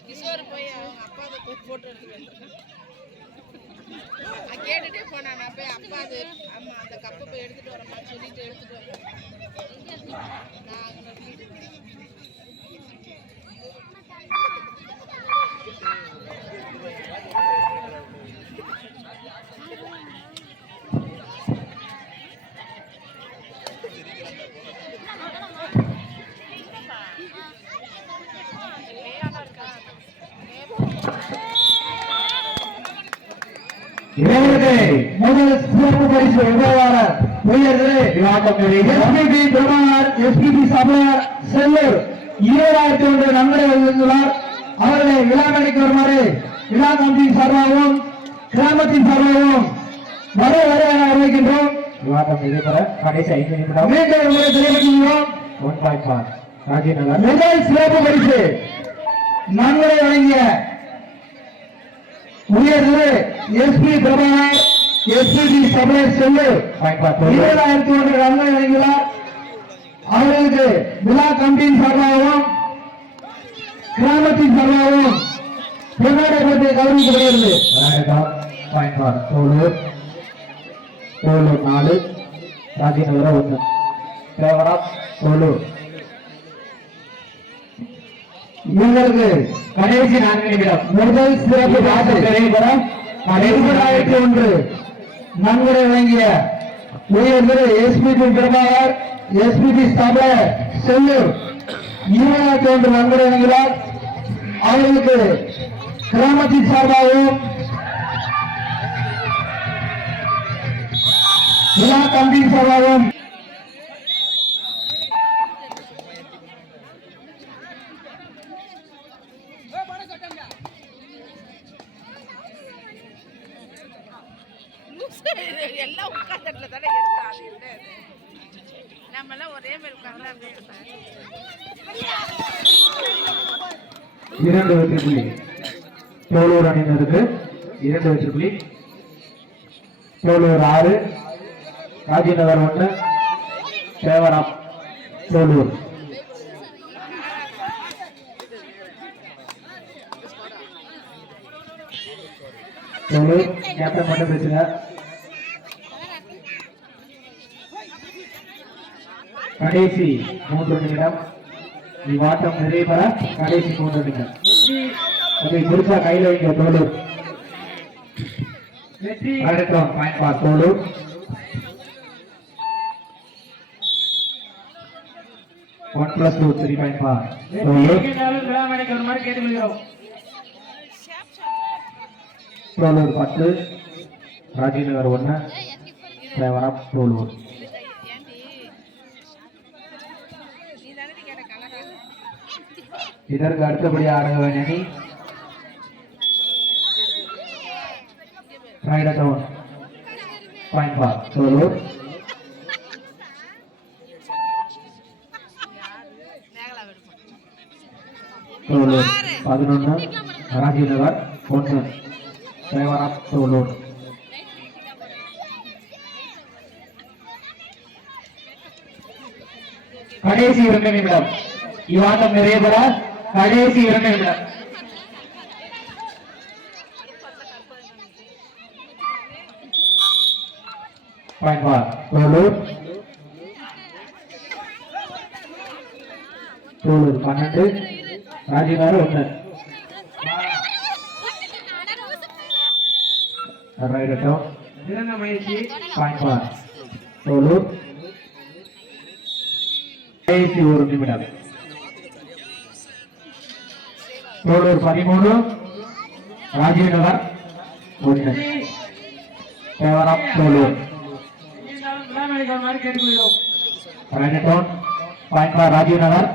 கிஷோர் போய் அவங்க அப்பா அதை போய் போட்டோ எடுத்துட்டு நான் கேட்டுட்டே போனேன் நான் போய் அப்பா அது ஆமா அந்த கப்பை போய் எடுத்துட்டு வரேன் சொல்லிட்டு எடுத்துட்டு வரேன் நான் you. இவருக்கு முதல் சிறப்பு பரிசு உதவாளர் உயர்ந்து எஸ்பிபி பெருமானார் எஸ்பிபி சபையார் செல்லூர் ஒன்று நன்கொடை வழங்கியுள்ளார் அவர்களை விழா மேடைக்கு வருமாறு விழா கமிட்டியின் சார்பாகவும் கிராமத்தின் சார்பாகவும் வர வர என அறிவிக்கின்றோம். விவாதம் இதுபெற கடைசி ஐந்து நிமிடம் மீண்டும் ஒரு முறை தெரிவிக்கின்றோம் ஒன் பாயிண்ட் பார் ராஜீவ்நகர். முதல் சிறப்பு பரிசு நன்கொடை வழங்கிய உயர்ந்து எஸ்பி பிரபாகர் எஸ்பிபி சபையர் செல்லு. இருபதாயிரத்தி ஒன்று ரன்கள் வழங்கினார் அவர்களுக்கு விழா கமிட்டியின் சார்பாகவும் கிராமத்தின் சார்பாகவும் பெருமாடப்பட்டு கௌரவிக்கப்படுகிறது நாலு ஒன்று. தேவரா தோலூர் இவர்களுக்கு கடைசி நான்கு நிமிடம். முதல் சிறப்பு திரைப்படம் இருபதாயிரத்தி ஒன்று. நன்கொடை வழங்கிய உயர்ந்து எஸ்பிபி பிரபாகர் எஸ்பிபி சபையர் செல்லூர். இருபதாயிரத்தி ஒன்று நன்கொடை வழங்கினார் அவர்களுக்கு கிராமத்தின் சார்பாகவும் விழா கமிட்டியின் சார்பாகவும் எல்லாம் உட்காந்துட்டுல தானே எடுத்தாங்க நம்மளாம் ஒரே மாதிரி உட்காந்து இரண்டு வெற்றி புள்ளி. தோலூர் அணியினருக்கு இரண்டு வெற்றி புள்ளி. தோலூர் ஆறு ராஜிநகர் ஒன்று தேவராம் தோலூர் தோலூர் கேப்டன் மட்டும் பேசுங்க? கடைசி மூன்று நிமிடம் இவ்வாட்டம் நிறைவு பெற கடைசி மூன்று நிமிடம் அதை குறிப்பா கையில் வைங்க Tholur அடுத்தோம் point pass Tholur one plus two three point four Tholur Tholur பத்து. ராஜீவ்நகர் ஒன்று தேவரம் தோலூர் இதற்கு அடுத்தபடியாக ஆடுக அணி ரைட் டவுன் பாயிண்ட் பார் தோலூர் மேகலா விடுப்போம் தோலூர் பதினொன்று ராஜீவ்நகர் ஒன்று. தேவரம் தோலூர் கடைசி இரண்டு நிமிடம். இவ்வாட்டம் நிறைய பெற கடைசி இரண்டு நிமிடம் பன்னெண்டு. ராஜீவ்நகர் ஒன்று ரைட் டவுன் சிறந்த முயற்சி. பாயிண்ட் ஒரு நிமிடம். ఏలూరు పదమూడు రాజీవ్ నగర్ కేవలం Eluru town point Rajiv Nagar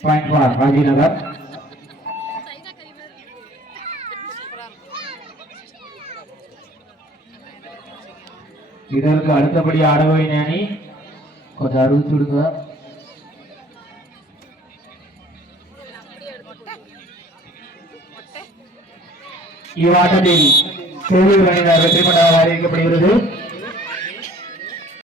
point four Rajiv Nagar இதற்கு அடுத்தபடி ஆடவை ஞானி கொஞ்சம் அறிவிச்சு இவ்வாட்டத்தில் தேர்வு வெற்றி பெற்றதாக அறிவிக்கப்படுகிறது